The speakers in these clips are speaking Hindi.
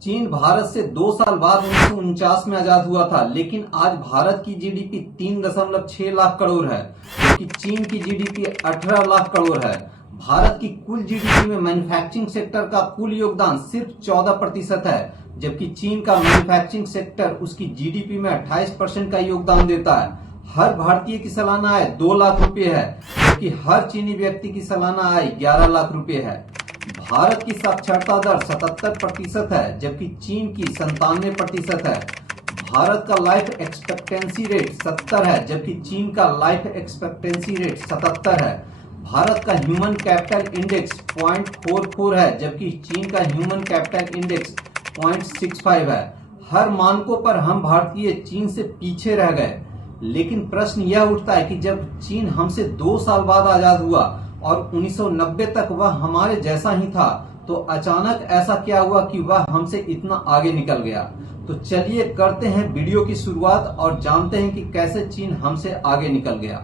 चीन भारत से 2 साल बाद 1949 में आजाद हुआ था, लेकिन आज भारत की जीडीपी 3.6 लाख करोड़ है, जबकि चीन की जीडीपी 18 लाख करोड़ है। भारत की कुल जीडीपी में मैन्युफैक्चरिंग सेक्टर का कुल योगदान सिर्फ 14% है, जबकि चीन का मैन्युफैक्चरिंग सेक्टर उसकी जीडीपी में 28% का योगदान देता है। हर भारतीय की सालाना आय 2 लाख रुपए है, जबकि हर चीनी व्यक्ति की सालाना आय 11 लाख रुपए है। भारत की साक्षरता दर 77% है, जबकि चीन की 97% है। भारत का लाइफ एक्सपेक्टेंसी रेट 70 है, जबकि चीन का लाइफ एक्सपेक्टेंसी रेट 77 है। भारत का ह्यूमन कैपिटल इंडेक्स 0.44 है, जबकि चीन का ह्यूमन कैपिटल इंडेक्स 0.65 है। हर मानकों पर हम भारतीय चीन से पीछे रह गए। लेकिन प्रश्न यह उठता है कि जब चीन हमसे 2 साल बाद आजाद हुआ और 1990 तक वह हमारे जैसा ही था, तो अचानक ऐसा क्या हुआ कि वह हमसे इतना आगे निकल गया। तो चलिए करते हैं वीडियो की शुरुआत और जानते हैं कि कैसे चीन हमसे आगे निकल गया।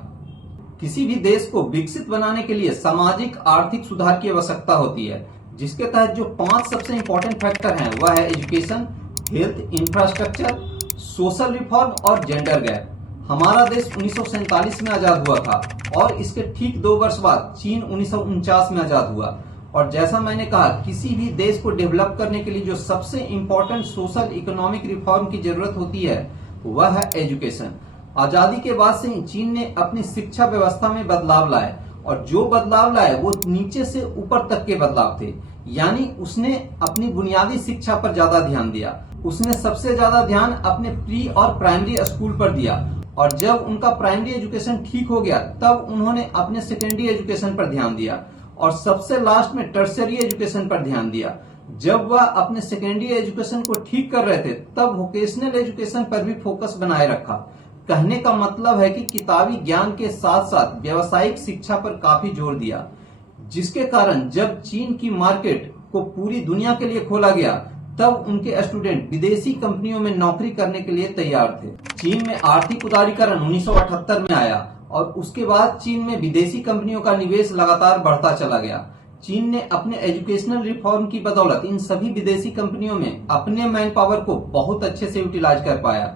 किसी भी देश को विकसित बनाने के लिए सामाजिक आर्थिक सुधार की आवश्यकता होती है, जिसके तहत जो 5 सबसे इंपॉर्टेंट फैक्टर हैं वह है education, health, infrastructure, social reform और जेंडर गैप। हमारा देश 1947 में आजाद हुआ था और इसके ठीक 2 वर्ष बाद चीन 1949 में आजाद हुआ। और जैसा मैंने कहा, किसी भी देश को डेवलप करने के लिए जो सबसे इंपॉर्टेंट सोशल इकोनॉमिक रिफॉर्म की जरूरत होती है वह है एजुकेशन। आजादी के बाद से चीन ने अपनी शिक्षा व्यवस्था में बदलाव लाए, और जो बदलाव लाए वो नीचे से ऊपर तक के बदलाव थे। यानी उसने अपनी बुनियादी शिक्षा पर ज्यादा ध्यान दिया। उसने सबसे ज्यादा ध्यान अपने प्री और प्राइमरी स्कूल पर दिया, और जब उनका प्राइमरी एजुकेशन ठीक हो गया तब उन्होंने अपने सेकेंडरी एजुकेशन पर ध्यान दिया, और सबसे लास्ट में टर्शियरी एजुकेशन पर ध्यान दिया। जब वह अपने सेकेंडरी एजुकेशन को ठीक कर रहे थे तब वोकेशनल एजुकेशन पर भी फोकस बनाए रखा। कहने का मतलब है कि किताबी ज्ञान के साथ साथ व्यावसायिक शिक्षा पर काफी जोर दिया, जिसके कारण जब चीन की मार्केट को पूरी दुनिया के लिए खोला गया तब उनके स्टूडेंट विदेशी कंपनियों में नौकरी करने के लिए तैयार थे। चीन में आर्थिक उदारीकरण 1978 में आया, और उसके बाद चीन में विदेशी कंपनियों का निवेश लगातार बढ़ता चला गया। चीन ने अपने एजुकेशनल रिफॉर्म की बदौलत इन सभी विदेशी कंपनियों में अपने मैन पावर को बहुत अच्छे से यूटिलाइज कर पाया,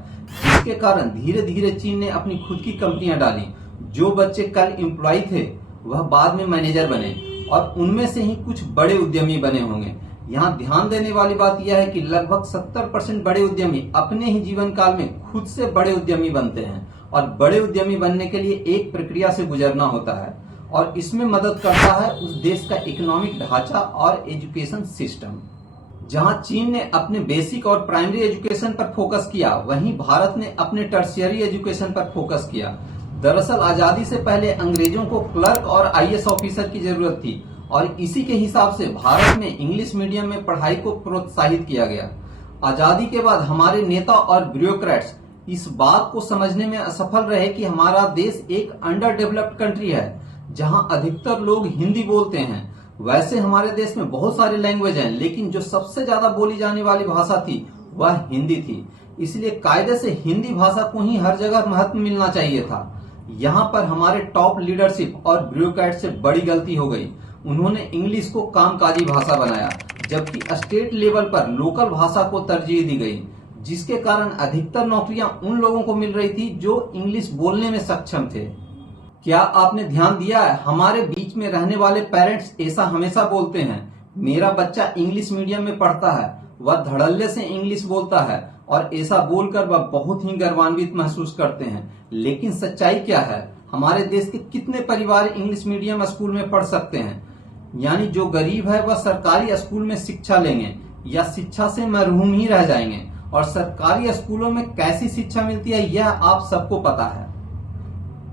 जिसके कारण धीरे धीरे चीन ने अपनी खुद की कंपनियां डाली। जो बच्चे कल एम्प्लॉय थे वह बाद में मैनेजर बने, और उनमें से ही कुछ बड़े उद्यमी बने होंगे। यहाँ ध्यान देने वाली बात यह है कि लगभग 70% बड़े उद्यमी अपने ही जीवन काल में खुद से बड़े उद्यमी बनते हैं, और बड़े उद्यमी बनने के लिए एक प्रक्रिया से गुजरना होता है, और इसमें मदद करता है उस देश का इकोनॉमिक ढांचा और एजुकेशन सिस्टम। जहां चीन ने अपने बेसिक और प्राइमरी एजुकेशन पर फोकस किया, वहीं भारत ने अपने टर्शियरी एजुकेशन पर फोकस किया। दरअसल आजादी से पहले अंग्रेजों को क्लर्क और आईएएस ऑफिसर की जरूरत थी, और इसी के हिसाब से भारत में इंग्लिश मीडियम में पढ़ाई को प्रोत्साहित किया गया। आजादी के बाद हमारे नेता और ब्यूरोक्रेट्स इस बात को समझने में असफल रहे कि हमारा देश एक अंडर डेवलप्ड कंट्री है, जहां अधिकतर लोग हिंदी बोलते हैं। वैसे हमारे देश में बहुत सारे लैंग्वेज हैं, लेकिन जो सबसे ज्यादा बोली जाने वाली भाषा थी वह हिंदी थी। इसलिए कायदे से हिंदी भाषा को ही हर जगह महत्व मिलना चाहिए था। यहाँ पर हमारे टॉप लीडरशिप और ब्यूरोक्रेट से बड़ी गलती हो गई। उन्होंने इंग्लिश को कामकाजी भाषा बनाया, जबकि स्टेट लेवल पर लोकल भाषा को तरजीह दी गई, जिसके कारण अधिकतर नौकरियां उन लोगों को मिल रही थी जो इंग्लिश बोलने में सक्षम थे। क्या आपने ध्यान दिया है, हमारे बीच में रहने वाले पेरेंट्स ऐसा हमेशा बोलते हैं, मेरा बच्चा इंग्लिश मीडियम में पढ़ता है, वह धड़ल्ले से इंग्लिश बोलता है, और ऐसा बोलकर वह बहुत ही गर्वान्वित महसूस करते हैं। लेकिन सच्चाई क्या है? हमारे देश के कितने परिवार इंग्लिश मीडियम स्कूल में पढ़ सकते हैं? यानी जो गरीब है वह सरकारी स्कूल में शिक्षा लेंगे या शिक्षा से महरूम ही रह जाएंगे। और सरकारी स्कूलों में कैसी शिक्षा मिलती है यह आप सबको पता है।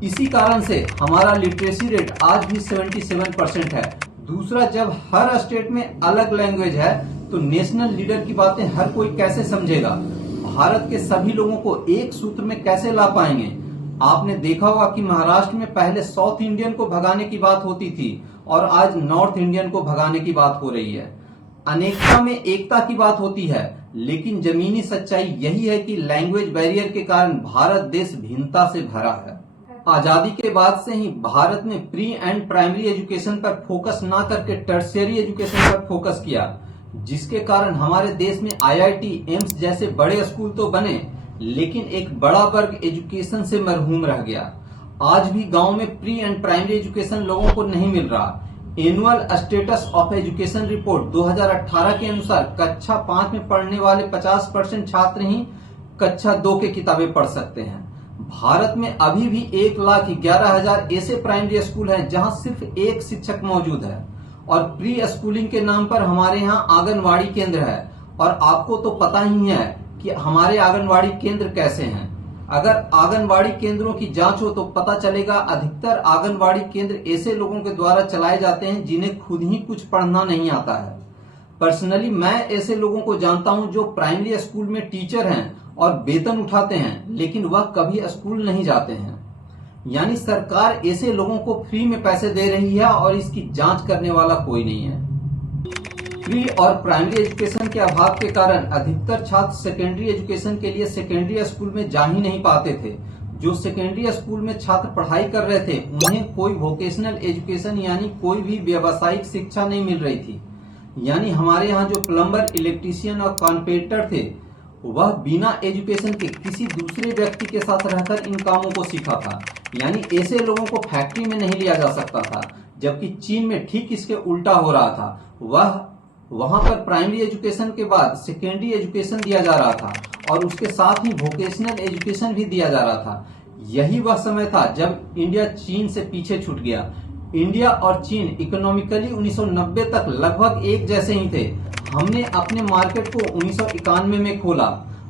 इसी कारण से हमारा लिटरेसी रेट आज भी 77% है। दूसरा, जब हर स्टेट में अलग लैंग्वेज है तो नेशनल लीडर की बातें हर कोई कैसे समझेगा? भारत के सभी लोगों को एक सूत्र में कैसे ला पाएंगे? आपने देखा होगा कि महाराष्ट्र में पहले साउथ इंडियन को भगाने की बात होती थी और आज नॉर्थ इंडियन को भगाने की बात हो रही है। अनेकता में एकता की बात होती है, लेकिन जमीनी सच्चाई यही है कि लैंग्वेज बैरियर के कारण भारत देश भिन्नता से भरा है। आजादी के बाद से ही भारत ने प्री एंड प्राइमरी एजुकेशन पर फोकस ना करके टर्शियरी एजुकेशन पर फोकस किया। जिसके कारण हमारे देश में आईआईटी, एम्स जैसे बड़े स्कूल तो बने, लेकिन एक बड़ा वर्ग एजुकेशन से मरहूम रह गया। आज भी गांव में प्री एंड प्राइमरी एजुकेशन लोगों को नहीं मिल रहा। Annual status of education report 2018 के अनुसार कक्षा 5 में पढ़ने वाले 50% छात्र ही कक्षा 2 की किताबें पढ़ सकते हैं। भारत में अभी भी 1,11,000 ऐसे प्राइमरी स्कूल हैं जहां सिर्फ एक शिक्षक मौजूद है, और प्री स्कूलिंग के नाम पर हमारे यहाँ आंगनवाड़ी केंद्र है। और आपको तो पता ही है कि हमारे आंगनवाड़ी केंद्र कैसे हैं। अगर आंगनवाड़ी केंद्रों की जांच हो तो पता चलेगा अधिकतर आंगनवाड़ी केंद्र ऐसे लोगों के द्वारा चलाए जाते हैं जिन्हें खुद ही कुछ पढ़ना नहीं आता है। पर्सनली मैं ऐसे लोगों को जानता हूं जो प्राइमरी स्कूल में टीचर हैं और वेतन उठाते हैं, लेकिन वह कभी स्कूल नहीं जाते हैं। यानी सरकार ऐसे लोगों को फ्री में पैसे दे रही है और इसकी जांच करने वाला कोई नहीं है। प्री और प्राइमरी एजुकेशन के अभाव के कारण अधिकतर छात्र सेकेंडरी एजुकेशन के लिए सेकेंडरी स्कूल में जा ही नहीं पाते थे। जो सेकेंडरी स्कूल में छात्र पढ़ाई कर रहे थे उन्हें कोई वोकेशनल एजुकेशन यानी कोई भी व्यावसायिक शिक्षा नहीं मिल रही थी। यानी हमारे यहाँ जो प्लम्बर, इलेक्ट्रीशियन और कॉन्ट्रैक्टर थे वह बिना एजुकेशन के किसी दूसरे व्यक्ति के साथ रहकर इन कामों को सीखा था। यानी ऐसे लोगों को फैक्ट्री में नहीं लिया जा सकता था, जबकि चीन में ठीक इसके उल्टा हो रहा था। वहां पर प्राइमरी एजुकेशन के बाद सेकेंडरी एजुकेशन दिया जा रहा था और उसके साथ ही वोकेशनल एजुकेशन भी दिया जा रहा था। यही वह समय था जब इंडिया चीन से पीछे छूट गया। इंडिया और चीन इकोनॉमिकली 1990 तक लगभग एक जैसे ही थे। हमने अपने मार्केट को 1991 में खोला।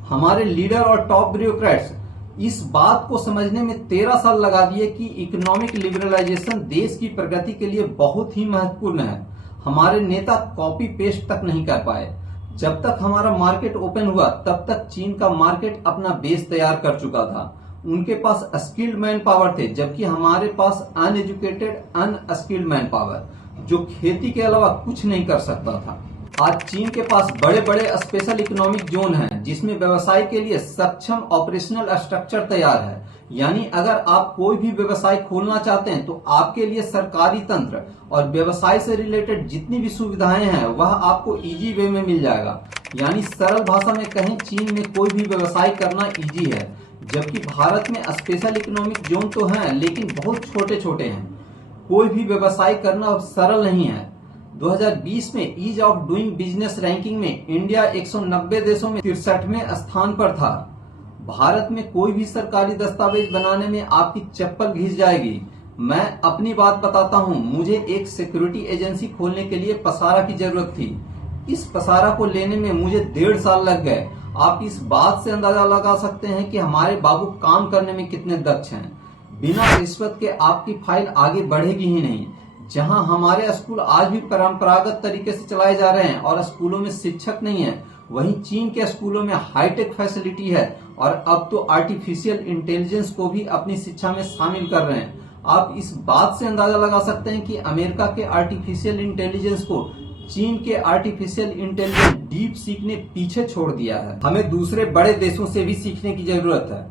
हमारे लीडर और टॉप ब्यूरोक्रेट्स इस बात को समझने में 13 साल लगा दिए कि इकोनॉमिक लिबरलाइजेशन देश की प्रगति के लिए बहुत ही महत्वपूर्ण है। हमारे नेता कॉपी पेस्ट तक नहीं कर पाए। जब तक हमारा मार्केट ओपन हुआ तब तक चीन का मार्केट अपना बेस तैयार कर चुका था। उनके पास स्किल्ड मैन पावर थे, जबकि हमारे पास अनएजुकेटेड, अनस्किल्ड मैन पावर जो खेती के अलावा कुछ नहीं कर सकता था। आज चीन के पास बड़े बड़े स्पेशल इकोनॉमिक जोन हैं, जिसमें व्यवसाय के लिए सक्षम ऑपरेशनल स्ट्रक्चर तैयार है। यानी अगर आप कोई भी व्यवसाय खोलना चाहते हैं तो आपके लिए सरकारी तंत्र और व्यवसाय से रिलेटेड जितनी भी सुविधाएं हैं वह आपको इजी वे में मिल जाएगा। यानी सरल भाषा में कहें, चीन में कोई भी व्यवसाय करना इजी है, जबकि भारत में स्पेशल इकोनॉमिक जोन तो हैं लेकिन बहुत छोटे छोटे हैं। कोई भी व्यवसाय करना सरल नहीं है। 2020 में ease of doing business ranking में इंडिया 190 देशों में 63वें स्थान पर था। भारत में कोई भी सरकारी दस्तावेज बनाने में आपकी चप्पल घिस जाएगी। मैं अपनी बात बताता हूं, मुझे एक सिक्योरिटी एजेंसी खोलने के लिए पसारा की जरूरत थी। इस पसारा को लेने में मुझे 1.5 साल लग गए। आप इस बात से अंदाजा लगा सकते हैं कि हमारे बाबू काम करने में कितने दक्ष हैं। बिना रिश्वत के आपकी फाइल आगे बढ़ेगी ही नहीं। जहां हमारे स्कूल आज भी परंपरागत तरीके से चलाए जा रहे हैं और स्कूलों में शिक्षक नहीं है, वहीं चीन के स्कूलों में हाईटेक फैसिलिटी है और अब तो आर्टिफिशियल इंटेलिजेंस को भी अपनी शिक्षा में शामिल कर रहे हैं। आप इस बात से अंदाजा लगा सकते हैं कि अमेरिका के आर्टिफिशियल इंटेलिजेंस को चीन के आर्टिफिशियल इंटेलिजेंस डीप सीक ने पीछे छोड़ दिया है। हमें दूसरे बड़े देशों से भी सीखने की जरूरत है।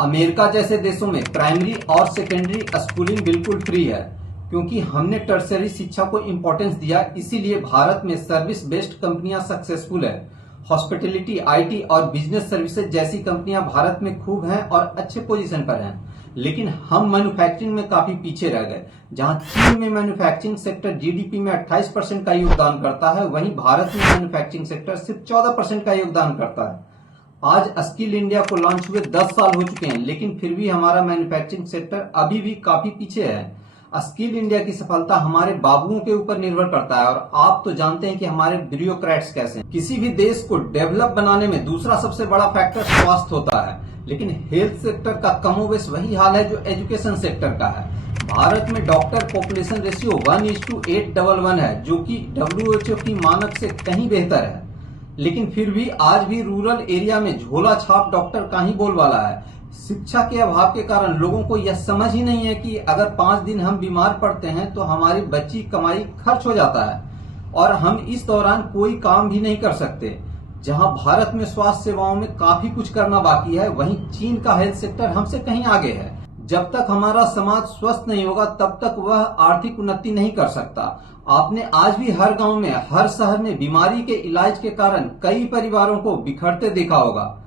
अमेरिका जैसे देशों में प्राइमरी और सेकेंडरी स्कूलिंग बिल्कुल फ्री है, क्योंकि हमने टर्सरी शिक्षा को इम्पोर्टेंस दिया। इसीलिए भारत में सर्विस बेस्ड कंपनियां सक्सेसफुल है। हॉस्पिटैलिटी, आईटी और बिजनेस सर्विसेज जैसी कंपनियां भारत में खूब हैं और अच्छे पोजीशन पर हैं। लेकिन हम मैन्युफैक्चरिंग में काफी पीछे रह गए। जहां चीन में मैन्युफैक्चरिंग सेक्टर जीडीपी में 28% का योगदान करता है, वहीं भारत में मैन्युफैक्चरिंग सेक्टर सिर्फ 14% का योगदान करता है। आज स्किल इंडिया को लॉन्च हुए 10 साल हो चुके हैं, लेकिन फिर भी हमारा मैन्युफैक्चरिंग सेक्टर अभी भी काफी पीछे है। स्किल इंडिया की सफलता हमारे बाबुओं के ऊपर निर्भर करता है, और आप तो जानते हैं कि हमारे ब्यूरोक्रेट्स कैसे हैं। किसी भी देश को डेवलप बनाने में दूसरा सबसे बड़ा फैक्टर स्वास्थ्य होता है, लेकिन हेल्थ सेक्टर का कमोबेश वही हाल है जो एजुकेशन सेक्टर का है। भारत में डॉक्टर पॉपुलेशन रेशियो 1:811 है, जो कि WHO की मानक से कहीं बेहतर है। लेकिन फिर भी आज भी रूरल एरिया में झोला छाप डॉक्टर का ही बोलबाला है। शिक्षा के अभाव के कारण लोगों को यह समझ ही नहीं है कि अगर 5 दिन हम बीमार पड़ते हैं तो हमारी बच्ची कमाई खर्च हो जाता है और हम इस दौरान कोई काम भी नहीं कर सकते। जहां भारत में स्वास्थ्य सेवाओं में काफी कुछ करना बाकी है, वहीं चीन का हेल्थ सेक्टर हमसे कहीं आगे है। जब तक हमारा समाज स्वस्थ नहीं होगा तब तक वह आर्थिक उन्नति नहीं कर सकता। आपने आज भी हर गांव में, हर शहर में बीमारी के इलाज के कारण कई परिवारों को बिखरते देखा होगा।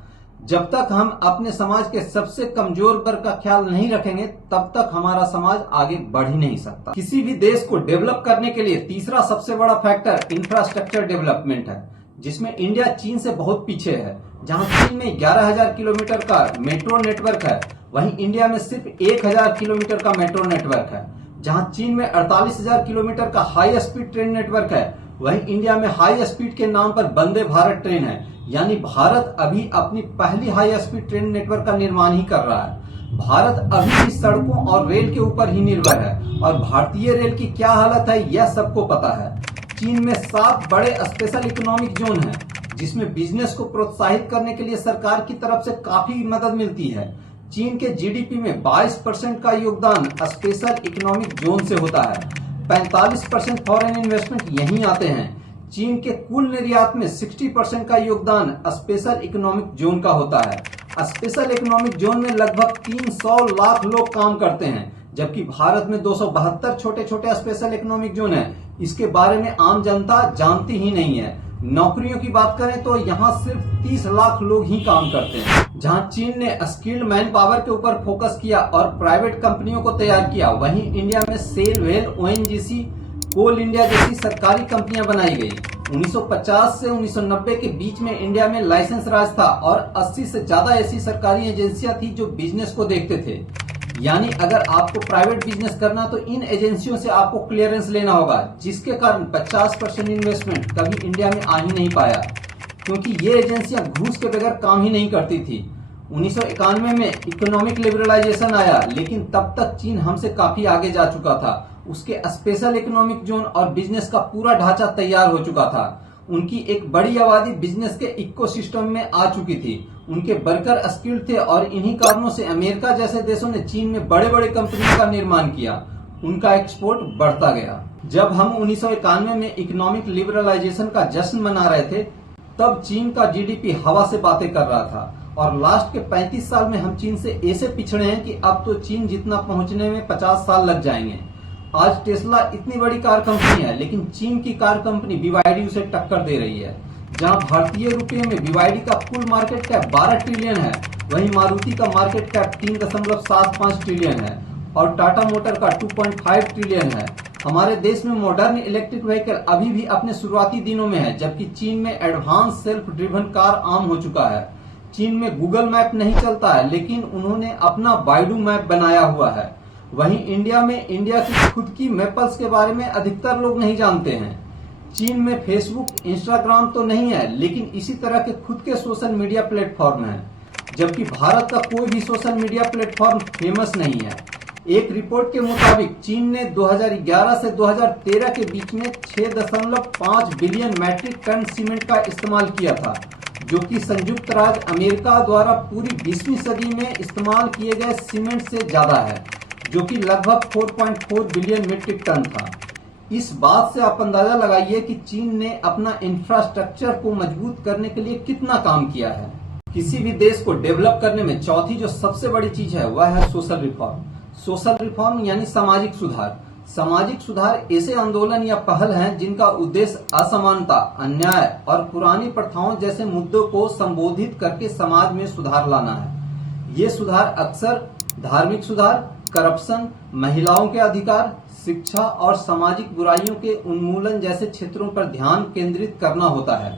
जब तक हम अपने समाज के सबसे कमजोर वर्ग का ख्याल नहीं रखेंगे तब तक हमारा समाज आगे बढ़ ही नहीं सकता। किसी भी देश को डेवलप करने के लिए तीसरा सबसे बड़ा फैक्टर इंफ्रास्ट्रक्चर डेवलपमेंट है, जिसमें इंडिया चीन से बहुत पीछे है। जहां चीन में 11,000 किलोमीटर का मेट्रो नेटवर्क है, वहीं इंडिया में सिर्फ 1,000 किलोमीटर का मेट्रो नेटवर्क है। जहां चीन में 48,000 किलोमीटर का हाई स्पीड ट्रेन नेटवर्क है, वहीं इंडिया में हाई स्पीड के नाम पर वंदे भारत ट्रेन है। यानी भारत अभी अपनी पहली हाई स्पीड ट्रेन नेटवर्क का निर्माण ही कर रहा है। भारत अभी भी सड़कों और रेल के ऊपर ही निर्भर है और भारतीय रेल की क्या हालत है यह सबको पता है। चीन में 7 बड़े स्पेशल इकोनॉमिक जोन हैं, जिसमें बिजनेस को प्रोत्साहित करने के लिए सरकार की तरफ से काफी मदद मिलती है। चीन के जीडीपी में 22% का योगदान स्पेशल इकोनॉमिक जोन से होता है। 45% फॉरेन इन्वेस्टमेंट यहीं आते हैं। चीन के कुल निर्यात में 60% का योगदान स्पेशल इकोनॉमिक जोन का होता है। स्पेशल इकोनॉमिक जोन में लगभग 300 लाख लोग काम करते हैं, जबकि भारत में 272 छोटे छोटे स्पेशल इकोनॉमिक जोन है। इसके बारे में आम जनता जानती ही नहीं है। नौकरियों की बात करें तो यहाँ सिर्फ 30 लाख लोग ही काम करते हैं। जहाँ चीन ने स्किल्ड मैन पावर के ऊपर फोकस किया और प्राइवेट कंपनियों को तैयार किया, वहीं इंडिया में सेल, वेल, ओएनजीसी, कोल इंडिया जैसी सरकारी कंपनियां बनाई गई। 1950 से 1990 के बीच में इंडिया में लाइसेंस राज था और 80 से ज्यादा ऐसी सरकारी एजेंसियां थी जो बिजनेस को देखते थे। यानी अगर आपको प्राइवेट बिजनेस करना तो इन एजेंसियों से आपको क्लियरेंस लेना होगा, जिसके कारण 50% इन्वेस्टमेंट कभी इंडिया में आ ही नहीं पाया, क्योंकि ये एजेंसियां घूस के बगैर काम ही नहीं करती थी। 1991 में इकोनॉमिक लिबरलाइजेशन आया, लेकिन तब तक चीन हमसे काफी आगे जा चुका था। उसके स्पेशल इकोनॉमिक जोन और बिजनेस का पूरा ढांचा तैयार हो चुका था। उनकी एक बड़ी आबादी बिजनेस के इकोसिस्टम में आ चुकी थी। उनके वर्कर स्किल्ड थे और इन्हीं कारणों से अमेरिका जैसे देशों ने चीन में बड़े बड़े कंपनियों का निर्माण किया। उनका एक्सपोर्ट बढ़ता गया। जब हम 1991 में इकोनॉमिक लिबरलाइजेशन का जश्न मना रहे थे, तब चीन का जीडीपी हवा से बातें कर रहा था और लास्ट के 35 साल में हम चीन से ऐसे पिछड़े हैं कि अब तो चीन जितना पहुंचने में 50 साल लग जाएंगे। आज टेस्ला इतनी बड़ी कार कंपनी है, लेकिन चीन की कार कंपनी बीवाईडी उसे टक्कर दे रही है। जहां भारतीय रुपये में बीवाईडी का कुल मार्केट कैप 12 ट्रिलियन है, वहीं मारुति का मार्केट कैप 3.75 ट्रिलियन है और टाटा मोटर का 2.5 ट्रिलियन है। हमारे देश में मॉडर्न इलेक्ट्रिक व्हीकल अभी भी अपने शुरुआती दिनों में है, जबकि चीन में एडवांस सेल्फ ड्रिवन कार आम हो चुका है। चीन में गूगल मैप नहीं चलता है, लेकिन उन्होंने अपना बाइडू मैप बनाया हुआ है। वहीं इंडिया में इंडिया की खुद की मैपल्स के बारे में अधिकतर लोग नहीं जानते हैं। चीन में फेसबुक, इंस्टाग्राम तो नहीं है, लेकिन इसी तरह के खुद के सोशल मीडिया प्लेटफॉर्म हैं, जबकि भारत का कोई भी सोशल मीडिया प्लेटफॉर्म फेमस नहीं है। एक रिपोर्ट के मुताबिक चीन ने 2011 से 2013 के बीच में 6.5 बिलियन मैट्रिक टन सीमेंट का इस्तेमाल किया था, जो कि संयुक्त राज्य अमेरिका द्वारा पूरी 20वीं सदी में इस्तेमाल किए गए सीमेंट से ज्यादा है, जो कि लगभग 4.4 बिलियन मीट्रिक टन था। इस बात से आप अंदाजा लगाइए कि चीन ने अपना इंफ्रास्ट्रक्चर को मजबूत करने के लिए कितना काम किया है। किसी भी देश को डेवलप करने में चौथी जो सबसे बड़ी चीज है वह है सोशल रिफॉर्म। सोशल रिफॉर्म यानी सामाजिक सुधार। सामाजिक सुधार ऐसे आंदोलन या पहल हैं जिनका उद्देश्य असमानता, अन्याय और पुरानी प्रथाओं जैसे मुद्दों को संबोधित करके समाज में सुधार लाना है। ये सुधार अक्सर धार्मिक सुधार, करप्शन, महिलाओं के अधिकार, शिक्षा और सामाजिक बुराइयों के उन्मूलन जैसे क्षेत्रों पर ध्यान केंद्रित करना होता है।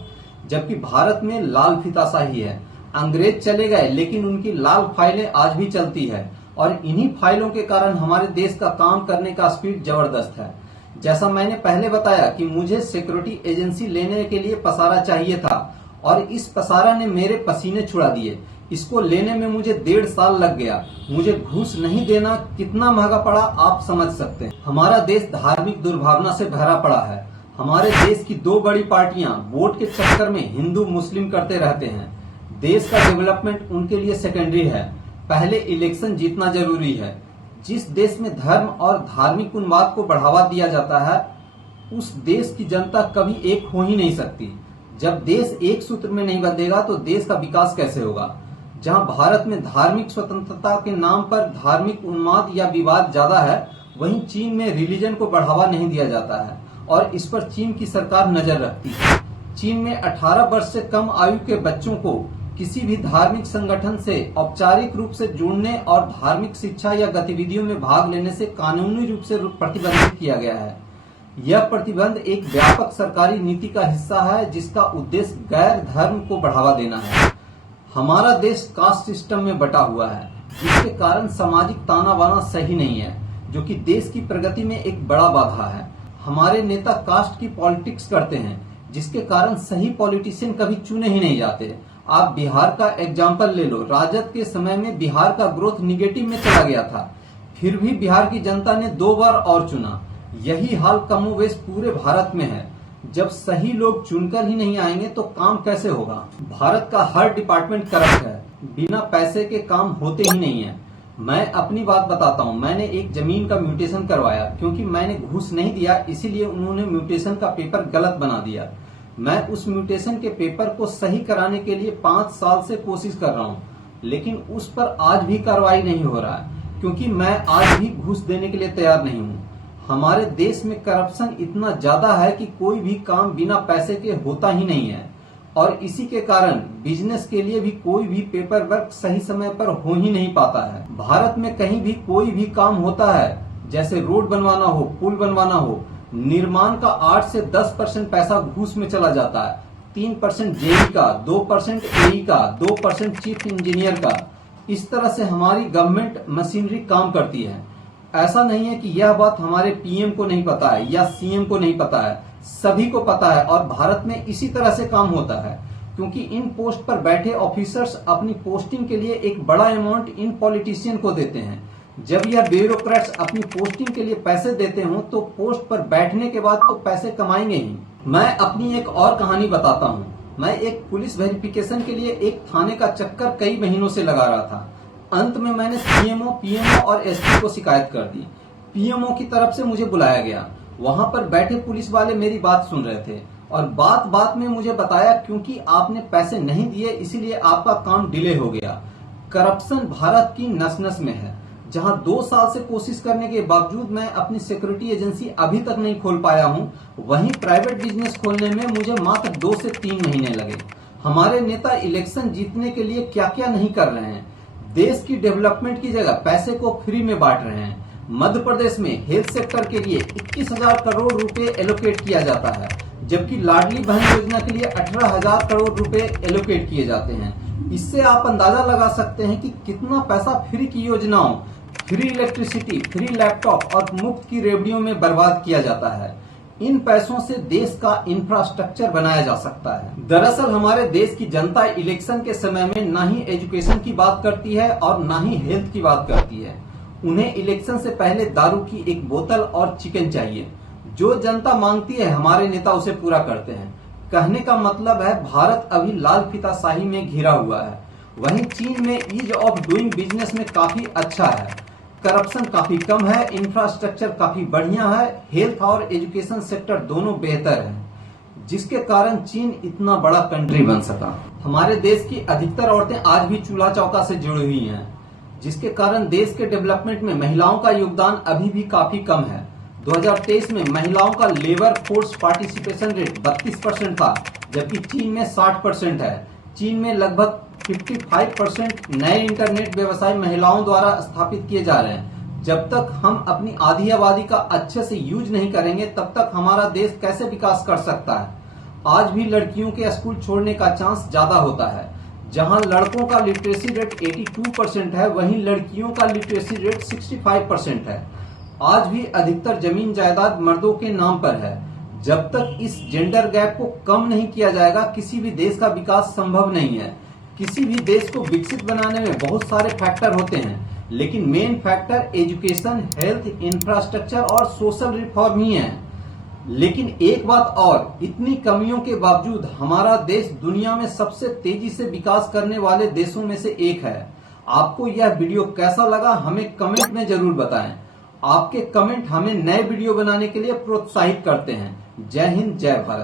जबकि भारत में लाल फीताशाही है। अंग्रेज चले गए, लेकिन उनकी लाल फाइलें आज भी चलती है और इन्हीं फाइलों के कारण हमारे देश का काम करने का स्पीड जबरदस्त है। जैसा मैंने पहले बताया कि मुझे सिक्योरिटी एजेंसी लेने के लिए पसारा चाहिए था और इस पसारा ने मेरे पसीने छुड़ा दिए। इसको लेने में मुझे 1.5 साल लग गया। मुझे घूस नहीं देना कितना महंगा पड़ा आप समझ सकते हैं। हमारा देश धार्मिक दुर्भावना से भरा पड़ा है। हमारे देश की 2 बड़ी पार्टियां वोट के चक्कर में हिंदू मुस्लिम करते रहते हैं। देश का डेवलपमेंट उनके लिए सेकेंडरी है। पहले इलेक्शन जीतना जरूरी है। जिस देश में धर्म और धार्मिक उन्माद को बढ़ावा दिया जाता है, उस देश की जनता कभी एक हो ही नहीं सकती। जब देश एक सूत्र में नहीं बंधेगा तो देश का विकास कैसे होगा। जहां भारत में धार्मिक स्वतंत्रता के नाम पर धार्मिक उन्माद या विवाद ज्यादा है, वहीं चीन में रिलीजन को बढ़ावा नहीं दिया जाता है और इस पर चीन की सरकार नजर रखती है। चीन में 18 वर्ष से कम आयु के बच्चों को किसी भी धार्मिक संगठन से औपचारिक रूप से जुड़ने और धार्मिक शिक्षा या गतिविधियों में भाग लेने से कानूनी रूप से प्रतिबंधित किया गया है। यह प्रतिबंध एक व्यापक सरकारी नीति का हिस्सा है जिसका उद्देश्य गैर धर्म को बढ़ावा देना है। हमारा देश कास्ट सिस्टम में बटा हुआ है, जिसके कारण सामाजिक ताना बाना सही नहीं है, जो कि देश की प्रगति में एक बड़ा बाधा है। हमारे नेता कास्ट की पॉलिटिक्स करते हैं, जिसके कारण सही पॉलिटिशियन कभी चुने ही नहीं जाते। आप बिहार का एग्जाम्पल ले लो। राजद के समय में बिहार का ग्रोथ निगेटिव में चला गया था, फिर भी बिहार की जनता ने 2 बार और चुना। यही हाल कमोवेश पूरे भारत में है। जब सही लोग चुनकर ही नहीं आएंगे तो काम कैसे होगा। भारत का हर डिपार्टमेंट करप्ट है, बिना पैसे के काम होते ही नहीं है। मैं अपनी बात बताता हूँ। मैंने एक जमीन का म्यूटेशन करवाया, क्योंकि मैंने घूस नहीं दिया, इसीलिए उन्होंने म्यूटेशन का पेपर गलत बना दिया। मैं उस म्यूटेशन के पेपर को सही कराने के लिए 5 साल से कोशिश कर रहा हूँ, लेकिन उस पर आज भी कार्रवाई नहीं हो रहा है, क्योंकि मैं आज भी घूस देने के लिए तैयार नहीं हूँ। हमारे देश में करप्शन इतना ज्यादा है कि कोई भी काम बिना पैसे के होता ही नहीं है, और इसी के कारण बिजनेस के लिए भी कोई भी पेपर वर्क सही समय पर हो ही नहीं पाता है। भारत में कहीं भी कोई भी काम होता है, जैसे रोड बनवाना हो, पुल बनवाना हो, निर्माण का 8 से 10% पैसा घूस में चला जाता है। 3% जेई का, 2% एई का, 2% चीफ इंजीनियर का। इस तरह से हमारी गवर्नमेंट मशीनरी काम करती है। ऐसा नहीं है कि यह बात हमारे पीएम को नहीं पता है या सीएम को नहीं पता है, सभी को पता है। और भारत में इसी तरह से काम होता है, क्योंकि इन पोस्ट पर बैठे ऑफिसर्स अपनी पोस्टिंग के लिए एक बड़ा अमाउंट इन पॉलिटिशियन को देते हैं। जब यह ब्यूरोक्रेट्स अपनी पोस्टिंग के लिए पैसे देते हो तो पोस्ट पर बैठने के बाद तो पैसे कमाएंगे ही। मैं अपनी एक और कहानी बताता हूँ। मैं एक पुलिस वेरिफिकेशन के लिए एक थाने का चक्कर कई महीनों से लगा रहा था। अंत में मैंने सीएमओ, पीएमओ और एसपी को शिकायत कर दी। पीएमओ की तरफ से मुझे बुलाया गया। वहां पर बैठे पुलिस वाले मेरी बात सुन रहे थे और बात बात में मुझे बताया, क्योंकि आपने पैसे नहीं दिए इसीलिए आपका काम डिले हो गया। करप्शन भारत की नस नस में है। जहां 2 साल से कोशिश करने के बावजूद मैं अपनी सिक्योरिटी एजेंसी अभी तक नहीं खोल पाया हूं, वहीं प्राइवेट बिजनेस खोलने में मुझे मात्र 2 से 3 महीने लगे। हमारे नेता इलेक्शन जीतने के लिए क्या क्या नहीं कर रहे हैं। देश की डेवलपमेंट की जगह पैसे को फ्री में बांट रहे हैं। मध्य प्रदेश में हेल्थ सेक्टर के लिए 21,000 करोड़ रुपए एलोकेट किया जाता है, जबकि लाडली बहन योजना के लिए 18,000 करोड़ रुपए एलोकेट किए जाते हैं। इससे आप अंदाजा लगा सकते हैं कि कितना पैसा फ्री की योजनाओं, फ्री इलेक्ट्रिसिटी, फ्री लैपटॉप और मुफ्त की रेवड़ियों में बर्बाद किया जाता है। इन पैसों से देश का इंफ्रास्ट्रक्चर बनाया जा सकता है। दरअसल हमारे देश की जनता इलेक्शन के समय में ना ही एजुकेशन की बात करती है और ना ही हेल्थ की बात करती है। उन्हें इलेक्शन से पहले दारू की एक बोतल और चिकन चाहिए। जो जनता मांगती है हमारे नेता उसे पूरा करते हैं। कहने का मतलब है भारत अभी लाल फीताशाही में घिरा हुआ है। वहीं चीन में ईज ऑफ डूइंग बिजनेस में काफी अच्छा है, करप्शन काफी कम है, इंफ्रास्ट्रक्चर काफी बढ़िया है, हेल्थ और एजुकेशन सेक्टर दोनों बेहतर है, जिसके कारण चीन इतना बड़ा कंट्री बन सका। हमारे देश की अधिकतर औरतें आज भी चूल्हा चौका से जुड़ी हुई हैं, जिसके कारण देश के डेवलपमेंट में महिलाओं का योगदान अभी भी काफी कम है। 2023 में महिलाओं का लेबर फोर्स पार्टिसिपेशन रेट 32% था, जबकि चीन में 60% है। चीन में लगभग 55% नए इंटरनेट व्यवसाय महिलाओं द्वारा स्थापित किए जा रहे हैं। जब तक हम अपनी आधी आबादी का अच्छे से यूज नहीं करेंगे, तब तक हमारा देश कैसे विकास कर सकता है। आज भी लड़कियों के स्कूल छोड़ने का चांस ज्यादा होता है। जहां लड़कों का लिटरेसी रेट 82% है, वहीं लड़कियों का लिटरेसी रेट 65% है। आज भी अधिकतर जमीन जायदाद मर्दों के नाम पर है। जब तक इस जेंडर गैप को कम नहीं किया जाएगा, किसी भी देश का विकास संभव नहीं है। किसी भी देश को विकसित बनाने में बहुत सारे फैक्टर होते हैं, लेकिन main factor education, health, infrastructure और सोशल रिफॉर्म ही है। लेकिन एक बात और, इतनी कमियों के बावजूद हमारा देश दुनिया में सबसे तेजी से विकास करने वाले देशों में से एक है। आपको यह वीडियो कैसा लगा हमें कमेंट में जरूर बताएं। आपके कमेंट हमें नए वीडियो बनाने के लिए प्रोत्साहित करते हैं। जय हिंद, जय भारत।